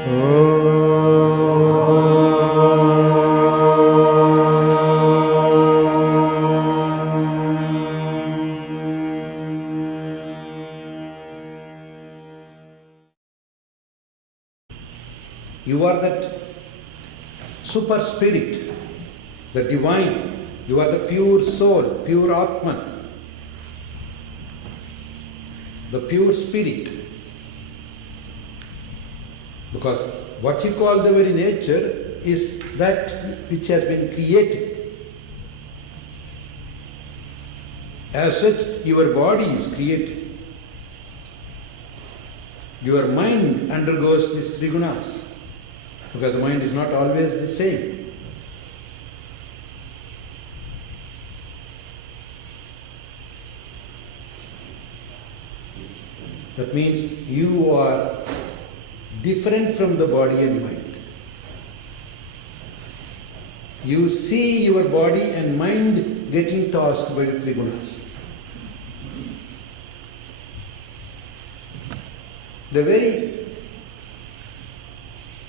You are that super spirit, the divine. You are the pure soul, pure Atman, the pure spirit. Because what you call the very nature is that which has been created. As such, your body is created. Your mind undergoes these three gunas, because the mind is not always the same. That means you are different from the body and mind. You see your body and mind getting tossed by the three gunas. The very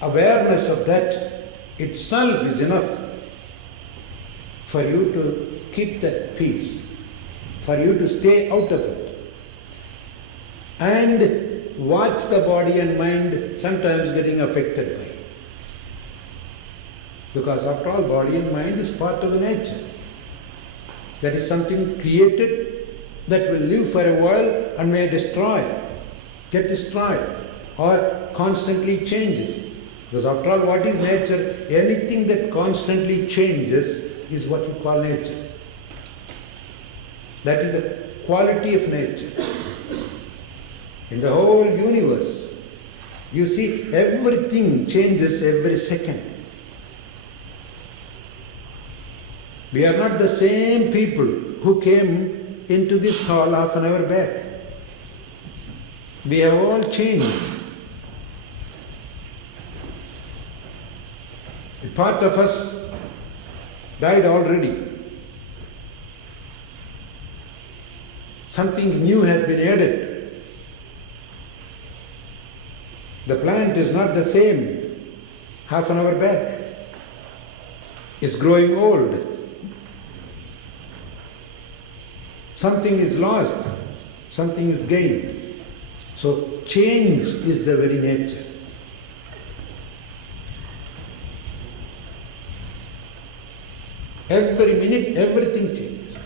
awareness of that itself is enough for you to keep that peace, for you to stay out of it and watch the body and mind sometimes getting affected by it. Because after all, body and mind is part of the nature. That is something created that will live for a while and may get destroyed, or constantly changes. Because after all, what is nature? Anything that constantly changes is what you call nature. That is the quality of nature. In the whole universe, you see everything changes every second. We are not the same people who came into this hall half an hour back. We have all changed. A part of us died already. Something new has been added. The plant is not the same half an hour back. It's growing old. Something is lost, something is gained. So change is the very nature. Every minute, everything changes.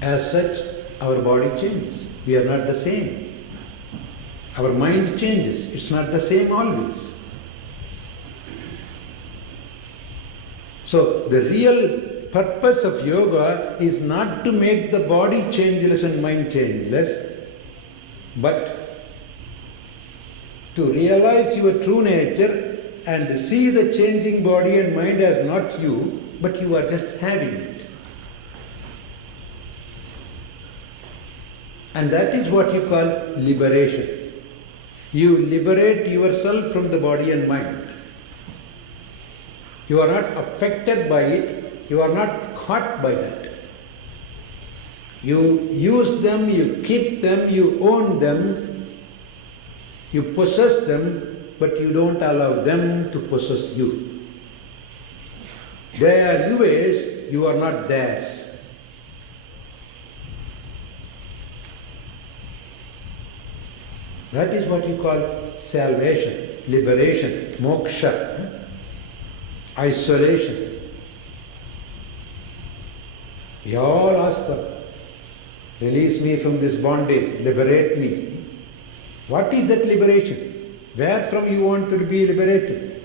As such, our body changes. We are not the same. Our mind changes. It's not the same always. So the real purpose of yoga is not to make the body changeless and mind changeless, but to realize your true nature and see the changing body and mind as not you, but you are just having it. And that is what you call liberation. You liberate yourself from the body and mind. You are not affected by it, you are not caught by that. You use them, you keep them, you own them, you possess them, but you don't allow them to possess you. They are yours, you are not theirs. That is what you call salvation, liberation, moksha, isolation. We all ask for, release me from this bondage, liberate me. What is that liberation? Where from you want to be liberated?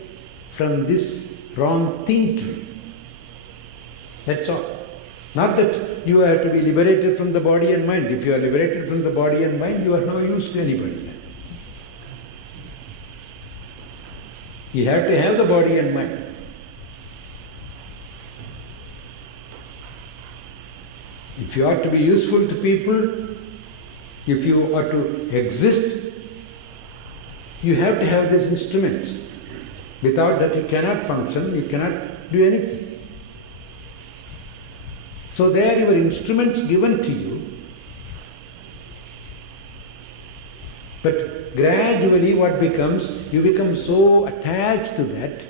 From this wrong thinking. That's all. Not that you have to be liberated from the body and mind. If you are liberated from the body and mind, you are no use to anybody then. You have to have the body and mind. If you are to be useful to people, if you are to exist, you have to have these instruments. Without that you cannot function, you cannot do anything. So they are your instruments given to you. But gradually what becomes, you become so attached to that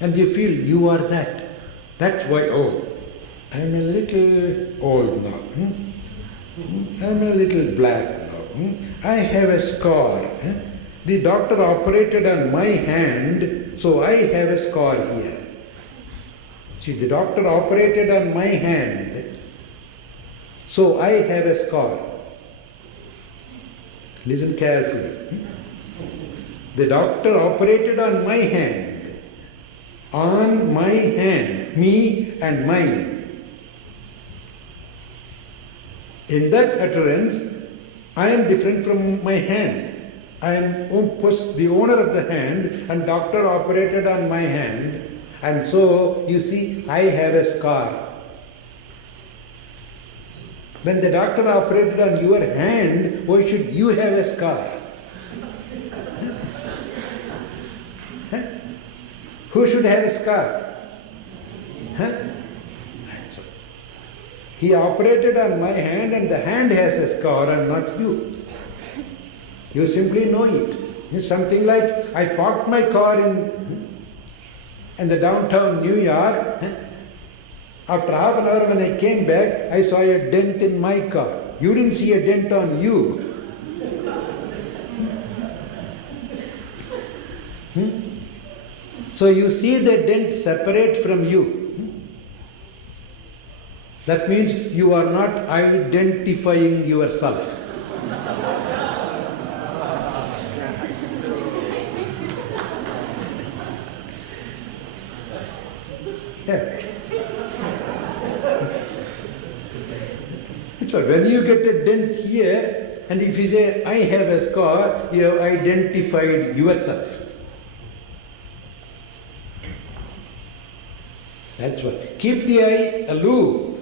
and you feel you are that. That's why, oh, I'm a little old now. I'm a little black now. I have a scar. The doctor operated on my hand, so I have a scar here. See, the doctor operated on my hand, so I have a scar. Listen carefully. The doctor operated on my hand, me and mine. In that utterance, I am different from my hand. I am the owner of the hand, and doctor operated on my hand, and so you see I have a scar. When the doctor operated on your hand, why should you have a scar? Huh? Who should have a scar? Huh? He operated on my hand and the hand has a scar and not you. You simply know it. It's something like I parked my car in the downtown New York. After half an hour when I came back, I saw a dent in my car. You didn't see a dent on you. So you see the dent separate from you. That means you are not identifying yourself. Yeah. So when you get a dent here, and if you say, I have a scar, you have identified yourself. That's what. Keep the eye aloof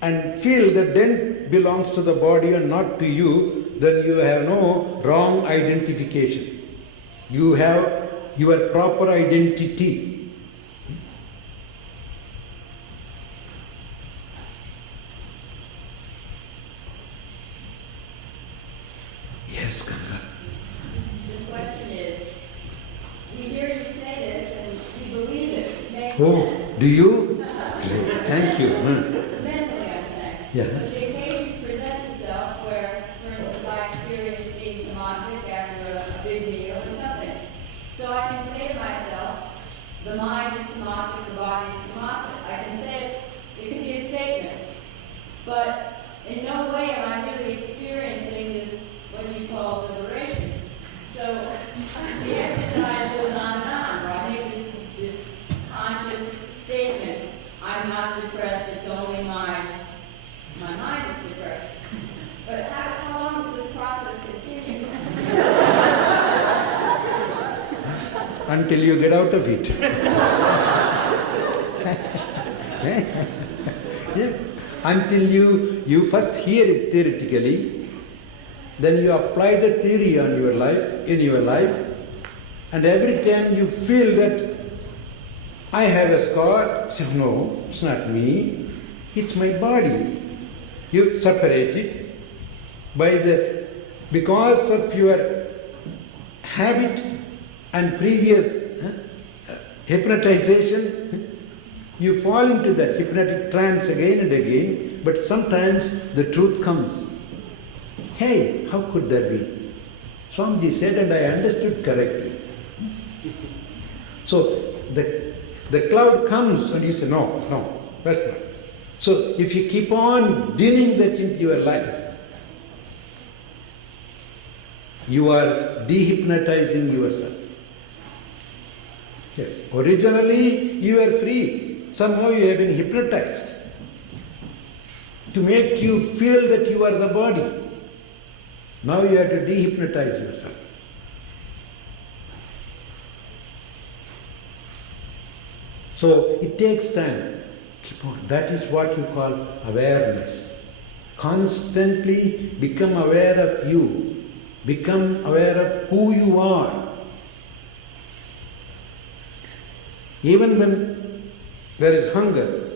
and feel the dent belongs to the body and not to you, then you have no wrong identification. You have your proper identity. Yes, Ganga. The question is, we hear you say this and we believe it. It makes sense. Do you? Great. Thank you. Mentally, I'm saying. Yeah. But the occasion presents itself where, for instance, I experience being tamasic after a big meal or something. So I can say to myself, the mind is tamasic, the body is tamasic. I can say it can be a statement. But in no way am I really experiencing this, what you call liberation. So the exercise goes on and on, where I make this conscious statement, I'm not depressed, it's only my mind is depressed. But how long does this process continue? Until you get out of it. Yeah. Until you first hear it theoretically, then you apply the theory on your life, in your life, and every time you feel that I have a scar, say, no, it's not me, it's my body. You separate it because of your habit and previous hypnotization, you fall into that hypnotic trance again and again, but sometimes the truth comes. Hey, how could that be? Swamiji said and I understood correctly. So the cloud comes and you say, no, that's not. So if you keep on digging that into your life, you are dehypnotizing yourself. Yes. Originally you were free. Somehow you have been hypnotized to make you feel that you are the body. Now you have to dehypnotize yourself. So it takes time. Keep on. That is what you call awareness. Constantly become aware of you. Become aware of who you are. Even when there is hunger,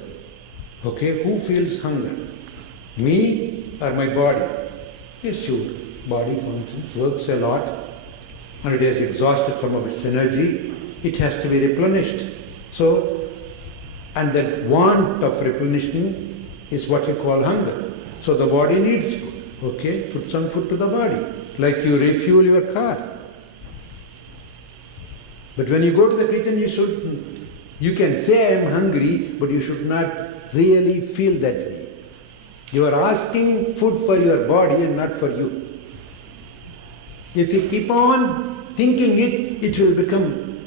okay, who feels hunger? Me or my body? Yes, sure. body functions, works a lot, and it has exhausted some of its energy, it has to be replenished. So, and that want of replenishing is what you call hunger. So the body needs food. Okay, put some food to the body, like you refuel your car. But when you go to the kitchen, you can say I am hungry, but you should not really feel that way. You are asking food for your body and not for you. If you keep on thinking it, it will become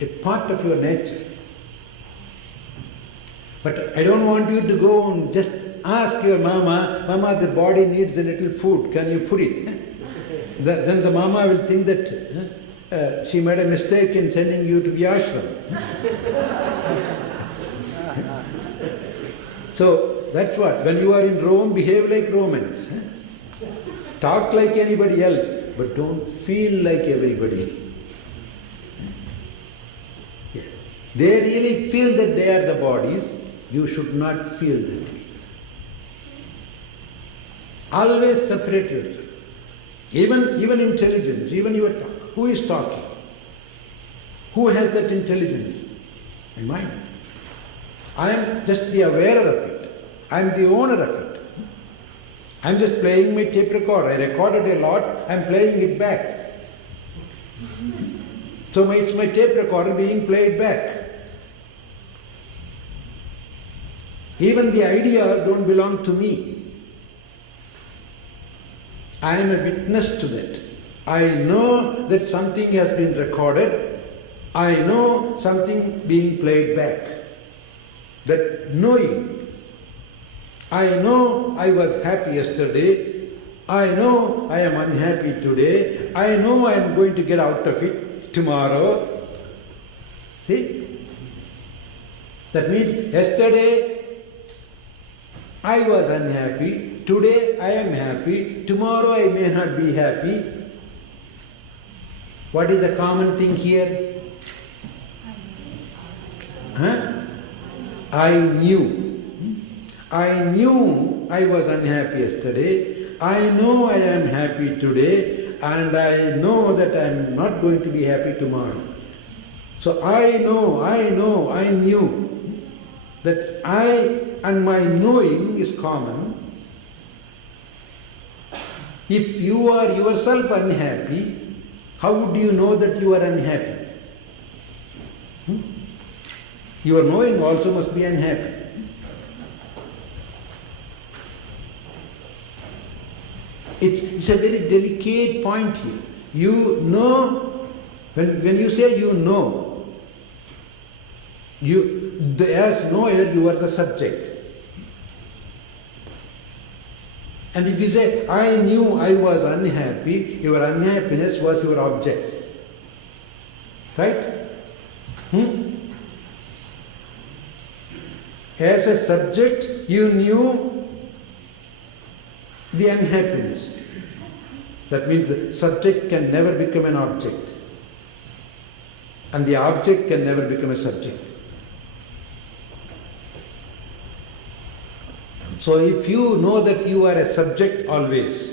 a part of your nature. But I don't want you to go and just ask your Mama, the body needs a little food, can you put it? Then the Mama will think that she made a mistake in sending you to the ashram. So that's what, when you are in Rome, behave like Romans. Talk like anybody else, but don't feel like everybody. Yeah. They really feel that they are the bodies. You should not feel that way. Always separate yourself. Even intelligence, even your talk. Who is talking? Who has that intelligence? My mind. I am just the wearer of it. I am the owner of it. I am just playing my tape recorder. I recorded a lot, I am playing it back. So it's my tape recorder being played back. Even the ideas don't belong to me. I am a witness to that. I know that something has been recorded. I know something being played back. That knowing. I know I was happy yesterday. I know I am unhappy today. I know I am going to get out of it tomorrow. See? That means yesterday I was unhappy, today I am happy, tomorrow I may not be happy. What is the common thing here? I knew. I knew I was unhappy yesterday. I know I am happy today, and I know that I am not going to be happy tomorrow. So I knew that I and my knowing is common. If you are yourself unhappy, how would you know that you are unhappy? Your knowing also must be unhappy. It's a very delicate point here. You know, when you say you know, as knower you are the subject. And if you say, I knew I was unhappy, your unhappiness was your object. Right? As a subject, you knew the unhappiness. That means the subject can never become an object. And the object can never become a subject. So if you know that you are a subject always,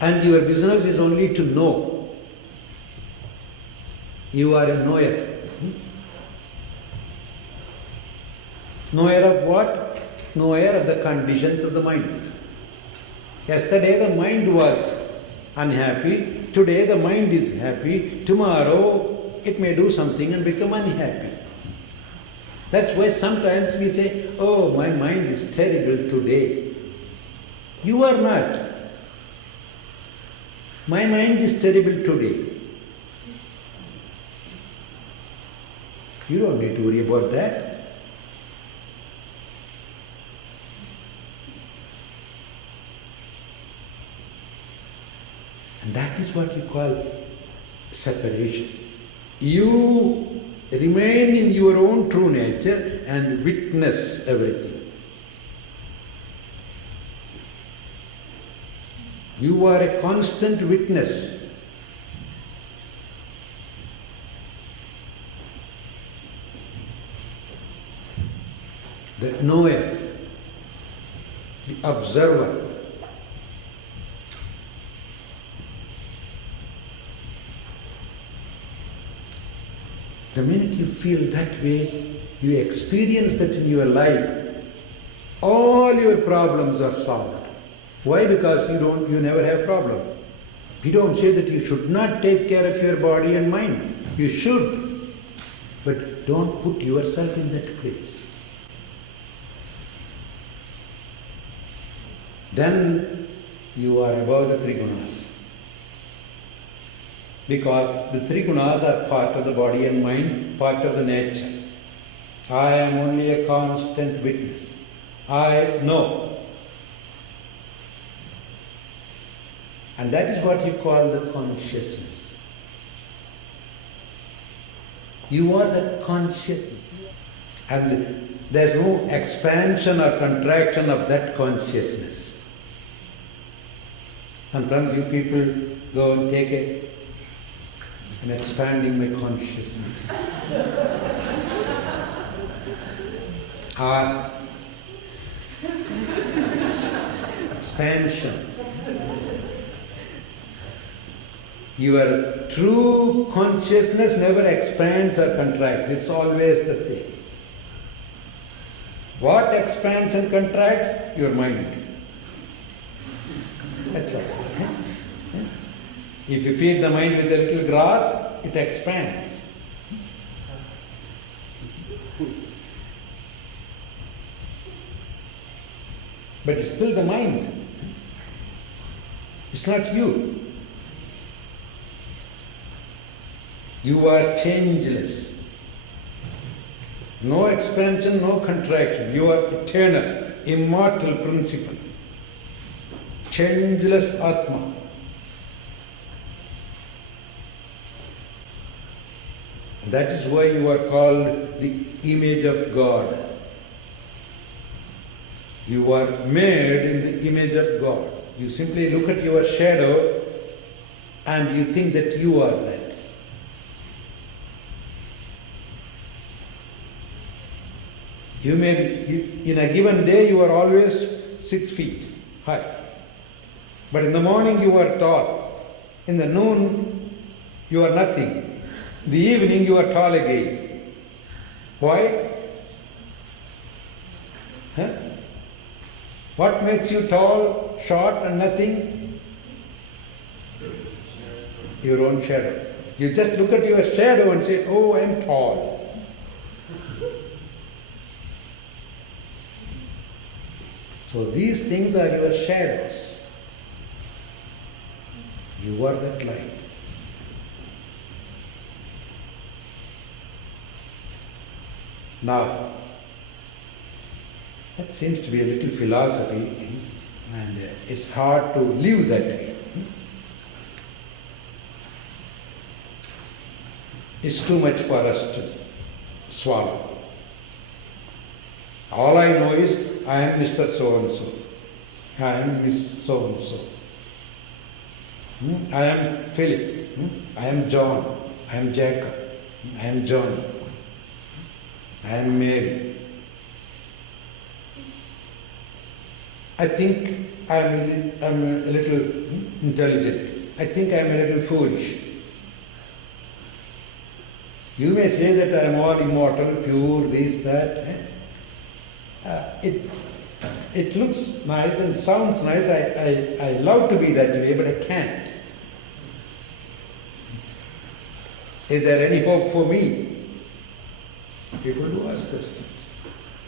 and your business is only to know, you are a knower. Knower of what? Knower of the conditions of the mind. Yesterday the mind was unhappy, today the mind is happy, tomorrow it may do something and become unhappy. That's why sometimes we say, oh, my mind is terrible today. You are not. My mind is terrible today. You don't need to worry about that. And that is what you call separation. You remain in your own true nature and witness everything. You are a constant witness. The knower. the observer. The minute you feel that way, you experience that in your life, all your problems are solved. Why? Because you never have problem. We don't say that you should not take care of your body and mind. You should. But don't put yourself in that place. Then you are above the three gunas. Because the three gunas are part of the body and mind, part of the nature. I am only a constant witness. I know. And that is what you call the consciousness. You are the consciousness. And there is no expansion or contraction of that consciousness. Sometimes you people go and take it. I'm expanding my consciousness. Expansion. Your true consciousness never expands or contracts. It's always the same. What expands and contracts? Your mind. That's all. If you feed the mind with a little grass, it expands. But it's still the mind. It's not you. You are changeless. No expansion, no contraction. You are eternal, immortal principle. Changeless Atma. That is why you are called the image of God. You are made in the image of God. You simply look at your shadow and you think that you are that. You may be, in a given day you are always 6 feet high. But in the morning you are tall. In the noon you are nothing. In the evening you are tall again. Why? Huh? What makes you tall, short and nothing? Your own shadow. You just look at your shadow and say, oh, I am tall. So these things are your shadows. You are that light. Now, that seems to be a little philosophy, and it's hard to live that way. It's too much for us to swallow. All I know is I am Mr. So-and-so. I am Miss so-and-so. I am Philip. I am John. I am Jacob. I am John. I am Mary. I think I am a little intelligent. I think I am a little foolish. You may say that I am all immortal, pure, this, that. It looks nice and sounds nice. I love to be that way, but I can't. Is there any hope for me? People do ask questions.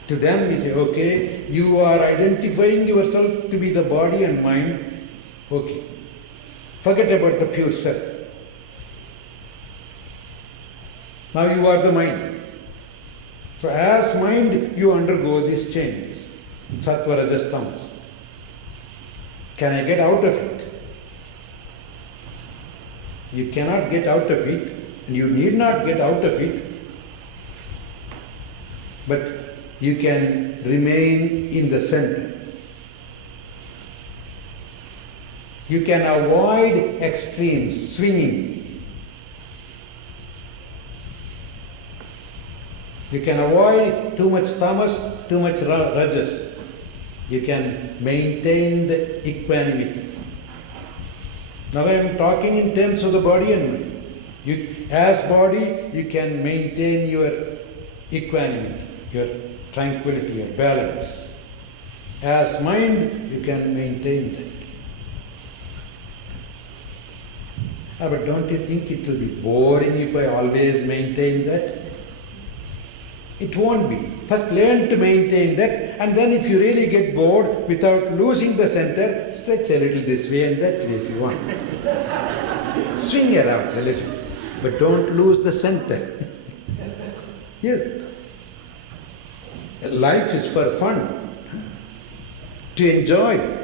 To them we say, okay, you are identifying yourself to be the body and mind. Okay. Forget about the pure self. Now you are the mind. So as mind, you undergo these changes. Sattva, rajas, tamas. Can I get out of it? You cannot get out of it, and you need not get out of it, but you can remain in the center. You can avoid extremes, swinging. You can avoid too much tamas, too much rajas. you can maintain the equanimity. Now I am talking in terms of the body and mind. As body, you can maintain your equanimity, your tranquility, your balance. As mind, you can maintain that. But don't you think it will be boring if I always maintain that? It won't be. First learn to maintain that, and then if you really get bored without losing the center, stretch a little this way and that way if you want. Swing around a little, but don't lose the center. Yes. Life is for fun, to enjoy.